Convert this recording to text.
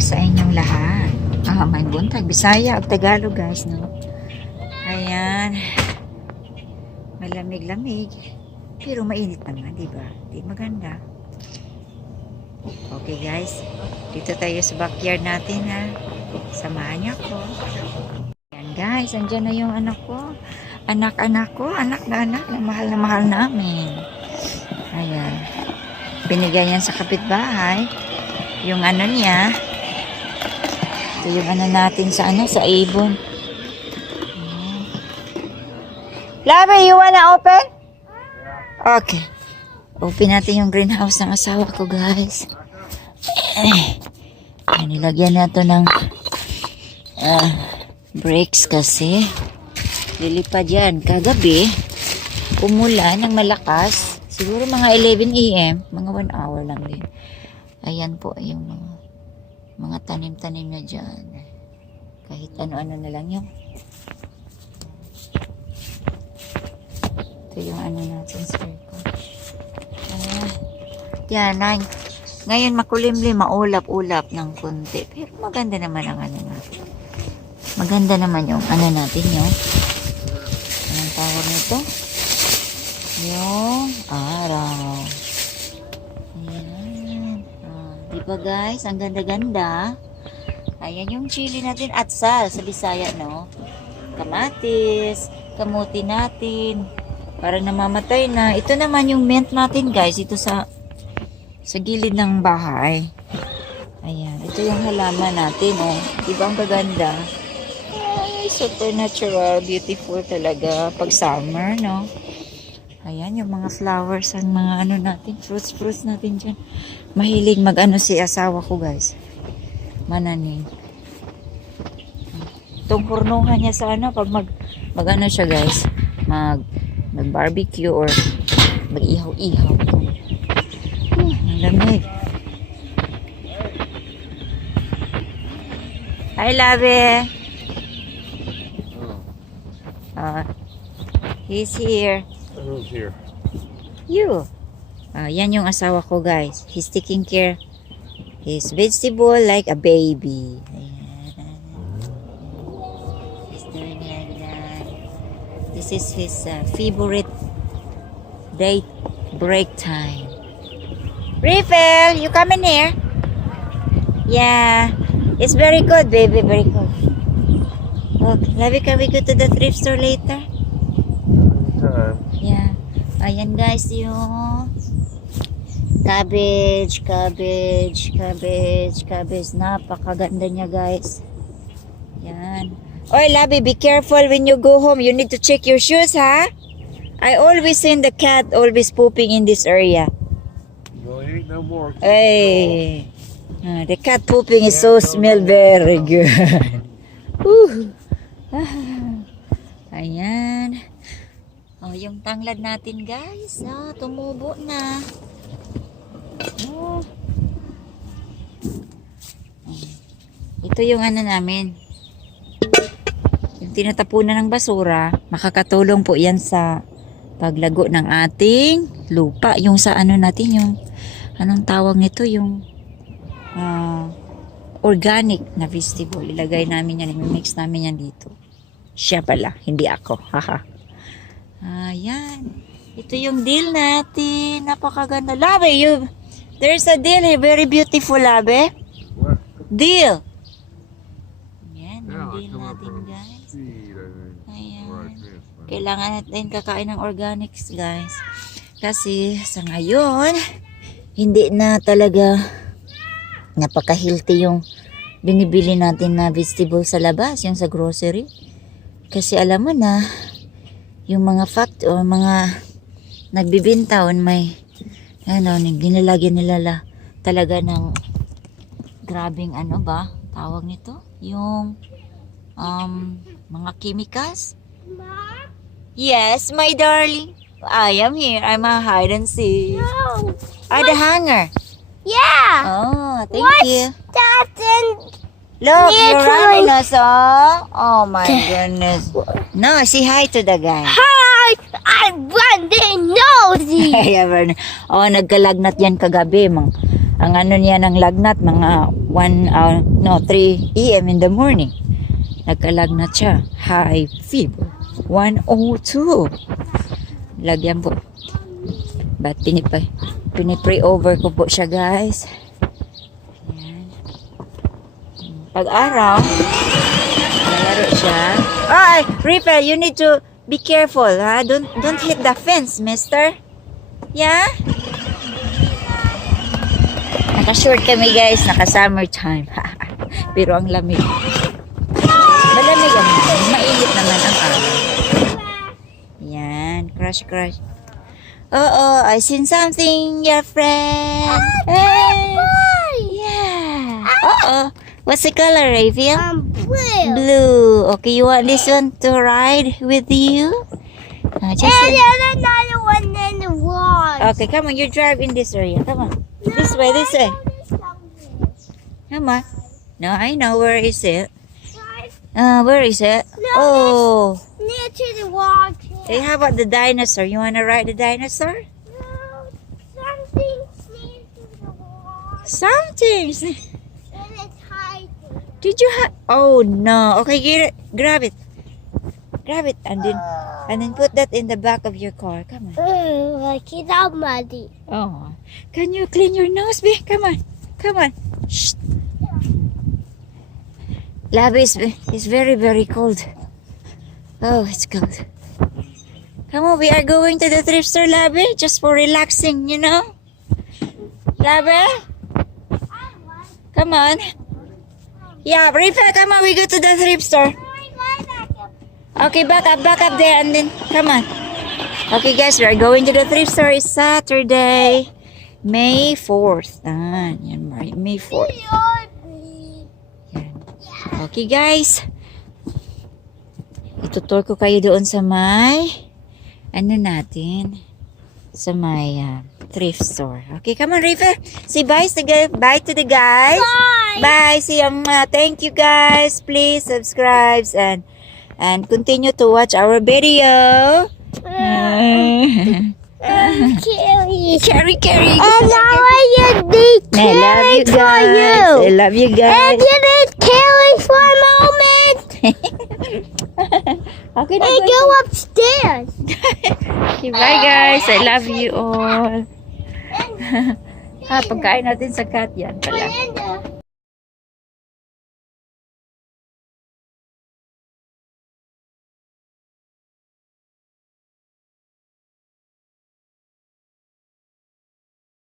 sa inyong lahat. May buntag, Bisaya at Tagalog guys, no? Ayan. Malamig-lamig. Pero mainit naman, di ba? Di maganda. Okay guys, dito tayo sa backyard natin ha. Samahan niyo ako. Ayan guys, andyan na yung anak ko. Anak-anak ko, anak na mahal namin. Ayan. Binigay yan sa kapitbahay. Yung ano niya. Ito yung ano natin sa sa ibon. Labi, you wanna open? Okay. Open natin yung greenhouse ng asawa ko, guys. Nilagyan nato ng brakes kasi. Lilipad yan. Kagabi, umulan ng malakas. Siguro mga 11 AM. Mga 1 hour lang din. Ayan po yung mga tanim-tanim na dyan. Kahit ano-ano na lang yung ito yung ano natin circle. Yan, ngayon makulimlim, maulap-ulap ng konti. Pero maganda naman ang ano natin. Maganda naman yung ano natin yung anong tawag nito? Yung araw. Ayan. Diba guys? Ang ganda-ganda. Ayan yung chili natin at sa Bisaya, no? Kamatis, kamuti natin. Parang namamatay na. Ito naman yung mint natin guys. Ito sa gilid ng bahay. Ayan. Ito yung halaman natin, oh. Diba ang gaganda? Ay, super natural. Beautiful talaga pag summer, no? Ayan, yung mga flowers and mga ano natin. Fruits natin dyan. Mahilig mag-ano si asawa ko, guys. Mananing. Itong kurnuhan niya sa ano, pag mag-ano siya, guys. Mag-barbecue or mag-ihaw-ihaw. Ang lamig. Hi, Labi. He's here. Who's here? You. Yan yung asawa ko, guys. He's taking care his vegetable like a baby. Ayan. He's doing like that. This is his favorite break time. Refill, you come in here? Yeah. It's very good, baby. Very good. Okay. Labi, can we go to the thrift store later? Yeah. Ayan guys, yung cabbage. Napakaganda niya guys. Yan. Oy, Labi, be careful when you go home. You need to check your shoes, ha? I always seen the cat always pooping in this area. Well, he ain't no more. Hey. The cat pooping is so smell very good. Ayan. Oh, yung tanglad natin, guys. Tumubo na. Ito yung ano namin. Yung tinatapunan ng basura. Makakatulong po yan sa paglago ng ating lupa. Yung sa ano natin, yung anong tawag nito, yung organic na vegetable. Ilagay namin yan, mix namin yan dito. Siya pala, hindi ako. Haha. Ayan. Ito yung dill natin. Napakaganda. Labi, there's a dill here. Very beautiful, Labi. What? Dill. Ayan, yung Yeah, dill come up natin, from guys. seed, I think. Ayan. Right, transplant. Kailangan natin kakain ng organics, guys. Kasi sa ngayon, hindi na talaga napaka-healthy yung binibili natin na vegetable sa labas, yung sa grocery. Kasi alam mo na, yung mga o mga nagbibintaon may ginalagyan nila talaga ng grabing ano ba tawag nito, yung mga chemicals. Yes, my darling, I am here. I'm a hide and seek. No. The hanger. Yeah. Oh, thank What's you. that in? Look, Yeah, you're Troy. running us, oh. Oh my goodness. No, say hi to the guy. Hi, I'm Randy Nosy. Oh, nagkalagnat yan kagabi, ang ano niya ng lagnat, mga 3 a.m. in the morning. Nagkalagnat siya. High fever. 102. Lagyan po. But pinipray over ko po siya, guys. Ayan. Pag-araw, nalaro siya. Ay, Ripper, you need to be careful, ha? Don't hit the fence, mister. Yeah? Naka-short kami, guys. Naka-summertime. Pero ang lamig. Malamig ang mainit naman ang araw. Yan. Crush. Oh, I seen something, your friend. Hey. Yeah. What's the color, Raviel? Blue. Blue. Okay, you want this one to ride with you? Just And there's another one in the wall. okay, come on. You drive in this area. Come on. This way. Come on. No, I know. Where is it? Where is it? No, Oh. Near to the wall. Hey, how about the dinosaur? You want to ride the dinosaur? No, something's near to the wall. Something. And it's hiding. Did you have? Oh no. Okay, get it. Grab it, and then put that in the back of your car. Come on. Like it's all muddy. Oh, can you clean your nose, babe? Come on. Shh. Labby is very, very cold. Oh, it's cold. Come on, we are going to the thrift store, Labby, just for relaxing, you know? Labby? Come on. Yeah, Ripper, come on, we go to the thrift store. Okay, back up there and then, come on. Okay, guys, we are going to the thrift store. It's Saturday, May 4th. Yan, May 4th. Yan. Okay, guys. Itutur ko kayo doon sa may, sa may thrift store. Okay, come on, River. Say bye to the guys. Bye. See you. Thank you, guys. Please subscribe and continue to watch our video. Carry. And now I need I love you caring for guys. you. I love you guys. And you need caring for a moment. Okay, na, And go upstairs. okay, bye guys. I love you all. Pagkain natin sa cat yan pala. And